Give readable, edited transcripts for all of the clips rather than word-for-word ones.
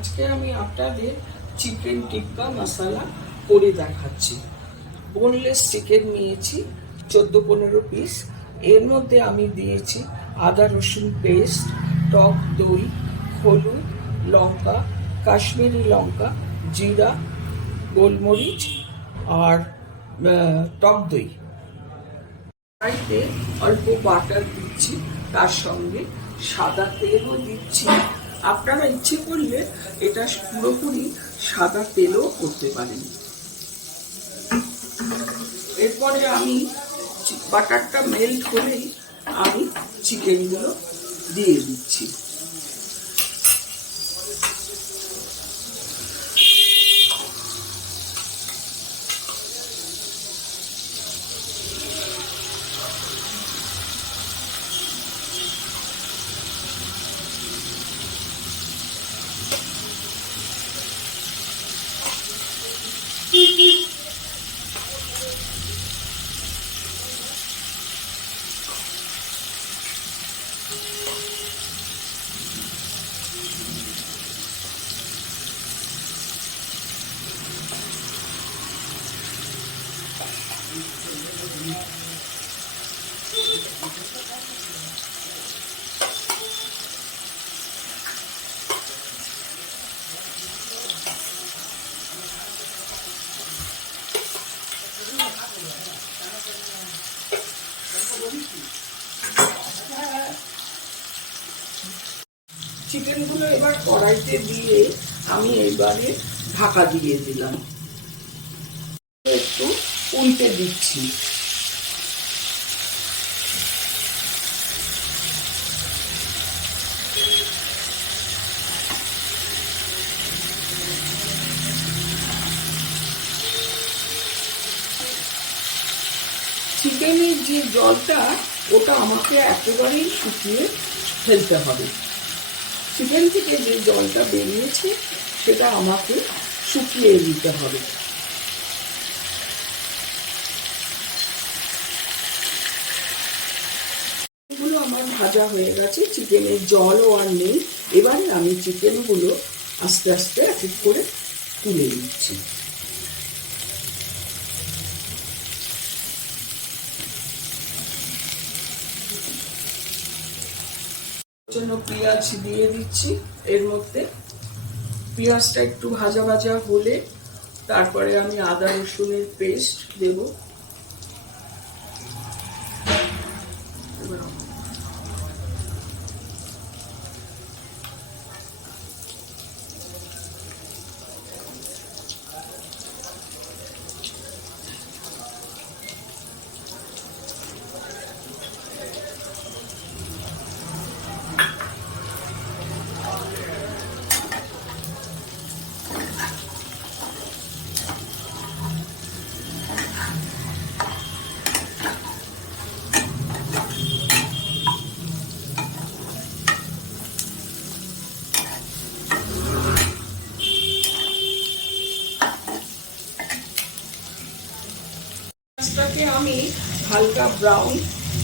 আজকে আমি আপনাদের চিকেন টিক্কা মশলা করে দেখাচ্ছি। বোনলেস চিকেন নিয়েছি 14-15 পিস। এর মধ্যে আমি দিয়েছি আদা রসুন পেস্ট, টক দই, হলুদ, লঙ্কা, কাশ্মীরি লঙ্কা, জিরা, গোলমরিচ আর টক দই। কড়াইতে অল্প বাটার দিচ্ছি, তার সঙ্গে সাদা তেলও দিচ্ছি। আপনারা ইচ্ছে করলে এটা পুরোপুরি সাদা তেলও করতে পারেন। এরপরে আমি বাটারটা মেল্ট হলেই আমি চিকেনগুলো দিয়ে দিচ্ছি। চিকেনগুলো এবার কড়াইতে দিয়ে আমি এবারে ঢাকা দিয়ে দিলাম, একটু উল্টে দিচ্ছি। চিকেনের যে জলটা ওটা আমাকে একেবারেই শুকিয়ে ফেলতে হবে। চিকেন থেকে যে জলটা বেরিয়েছে সেটা আমাকে শুকিয়ে দিতে হবে। এগুলো আমার ভাজা হয়ে গেছে, চিকেনের জলও আর নেই। এবারে আমি চিকেনগুলো আস্তে আস্তে এক এক করে তুলে নিচ্ছি। জন্য পেঁয়াজ দিয়ে দিচ্ছি। এর মধ্যে পেঁয়াজটা একটু ভাজা ভাজা হলে তারপরে আমি আদা রসুনের পেস্ট দেব। পেঁয়াজটাকে আমি হালকা ব্রাউন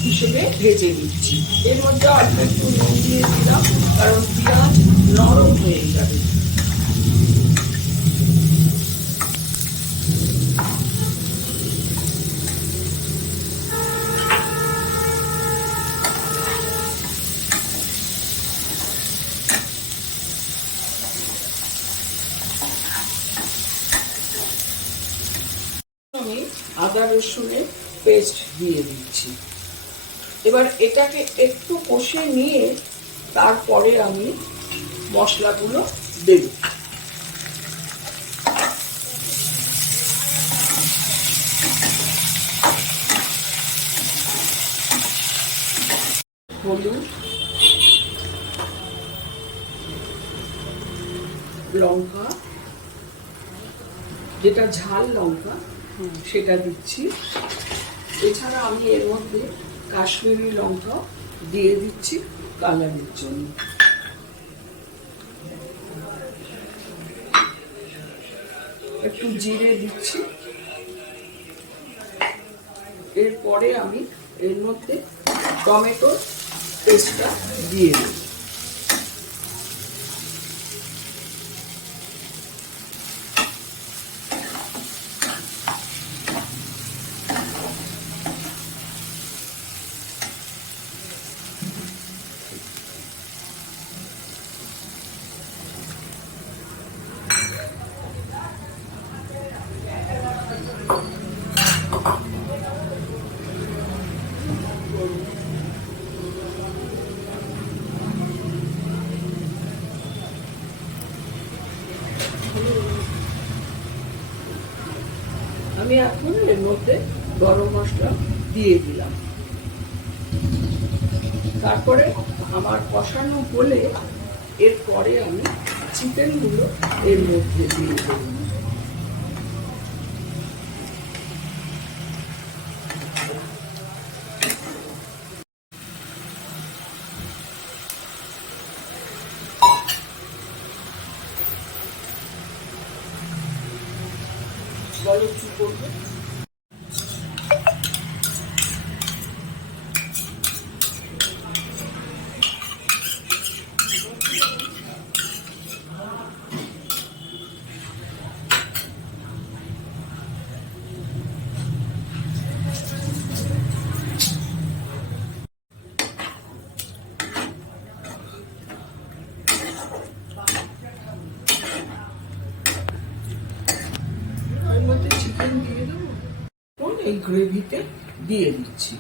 হিসেবে ভেজে নিচ্ছি। এর মধ্যে অল্প একটু নুন দিয়ে দিলাম, কারণ পেঁয়াজ নরম হয়ে যাবে। আমি আদা রসুনের পেস্ট দিয়ে দিচ্ছি। এবার এটাকে একটু কষে নিয়ে তারপরে আমি মশলাগুলো দেব। হলুদ, লঙ্কা, যেটা ঝাল লঙ্কা সেটা দিচ্ছি। এছাড়া আমি এর মধ্যে কাশ্মীরি লঙ্কা দিয়ে দিচ্ছি কালারের জন্য। একটু জিরে দিচ্ছি। এরপরে আমি এর মধ্যে টমেটো পেস্টটা দিয়ে দিই। আমি এখন এর মধ্যে গরম মশলা দিয়ে দিলাম। তারপরে আমার কষানো হলে এরপরে আমি চিকেনগুলো এর মধ্যে দিয়ে দেব। বলো কি করবে? এর মধ্যে চিকেন দিয়ে দেবো, এই গ্রেভিতে দিয়ে দিচ্ছি।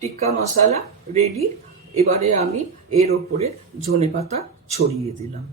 টিক্কা মশলা রেডি। এবারে আমি এর ওপরে ধনেপাতা ছড়িয়ে দিলাম।